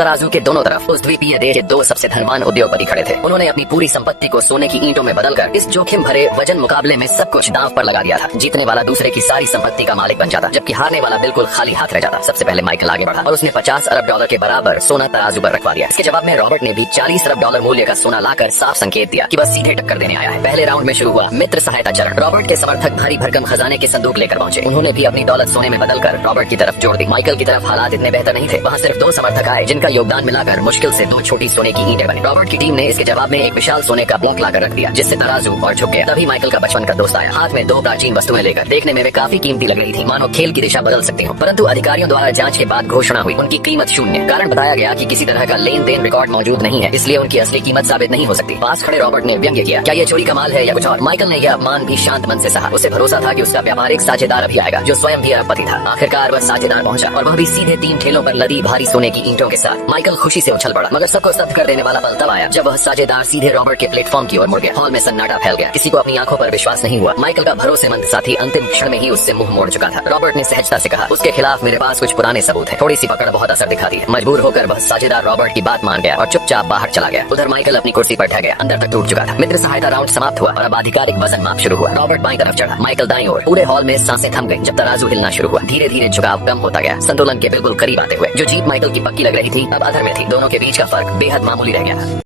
तराजू के दोनों तरफ उस द्वीपीय देश के दो सबसे धनवान उद्योगपति खड़े थे। उन्होंने अपनी पूरी संपत्ति को सोने की ईंटों में बदलकर इस जोखिम भरे वजन मुकाबले में सब कुछ दांव पर लगा दिया था। जीतने वाला दूसरे की सारी संपत्ति का मालिक बन जाता, जबकि हारने वाला बिल्कुल खाली हाथ रह जाता। सबसे पहले माइकल आगे बढ़ा और उसने 50 अरब डॉलर के बराबर सोना तराजू पर रखवा दिया। इसके जवाब में रॉबर्ट ने भी 40 अरब डॉलर मूल्य का सोना लाकर साफ संकेत दिया कि बस सीधे टक्कर देने आया है। पहले राउंड में शुरू हुआ मित्र सहायता चरण। रॉबर्ट के समर्थक भारी भरकम खजाने के संदूक लेकर पहुंचे। उन्होंने भी अपनी दौलत सोने में बदलकर रॉबर्ट की तरफ जोड़ दी। माइकल की तरफ हालात इतने बेहतर नहीं थे। वहाँ सिर्फ 2 समर्थक आए जिनका योगदान मिलाकर मुश्किल से 2 छोटी सोने की ईंटें बनी। रॉबर्ट की टीम ने इसके जवाब में एक विशाल सोने का ब्लॉक लाकर रख दिया, जिससे तराजू और झुक गया। तभी माइकल का बचपन का दोस्त आया, हाथ में 2 प्राचीन वस्तुएं लेकर। देखने में वे काफी कीमती लग रही थी, मानो खेल की दिशा बदल सकती हो। परंतु अधिकारियों द्वारा जांच के बाद घोषणा हुई, उनकी कीमत शून्य। कारण बताया गया कि किसी तरह का लेन देन रिकॉर्ड मौजूद नहीं है, इसलिए उनकी असली कीमत साबित नहीं हो सकती। पास खड़े रॉबर्ट ने व्यंग्य किया, क्या ये चोरी का माल है या कुछ और? माइकल ने यह अपमान भी शांत मन से सहा। उसे भरोसा था कि उसका व्यापारिक साझेदार अभी आएगा, जो स्वयं भी अरबपति था। आखिरकार वह साझेदार पहुंचा, और वह भी सीधे 3 ठेलों पर लदी भारी सोने की ईंटों के साथ। माइकल खुशी से उछल पड़ा, मगर सबको स्तब्ध कर देने वाला पल तब आया जब वह साझेदार सीधे रॉबर्ट के प्लेटफॉर्म की ओर मुड़ गया। हॉल में सन्नाटा फैल गया, किसी को अपनी आंखों पर विश्वास नहीं हुआ। माइकल का भरोसेमंद साथी अंतिम क्षण में ही उससे मुंह मोड़ चुका था। रॉबर्ट ने सहजता से कहा, उसके खिलाफ मेरे पास कुछ पुराने सबूत हैं। थोड़ी सी पकड़ बहुत असर दिखाती है। मजबूर होकर वह साझेदार रॉबर्ट की बात मान गया और चुपचाप बाहर चला गया। उधर माइकल अपनी कुर्सी पर ठह गया, अंदर तक टूट चुका था। मित्र सहायता राउंड समाप्त हुआ और अब आधिकारिक वजन माप शुरू हुआ। रॉबर्ट बाईं तरफ चढ़ा, माइकल दाईं ओर। पूरे हॉल में सांसें थम गई जब तराजू हिलना शुरू हुआ। धीरे धीरे झुकाव कम होता गया, संतुलन के बिल्कुल करीब आते हुए। जो जीत माइकल की पक्की लग रही थी अब अधर में थी। दोनों के बीच का फर्क बेहद मामूली रह गया।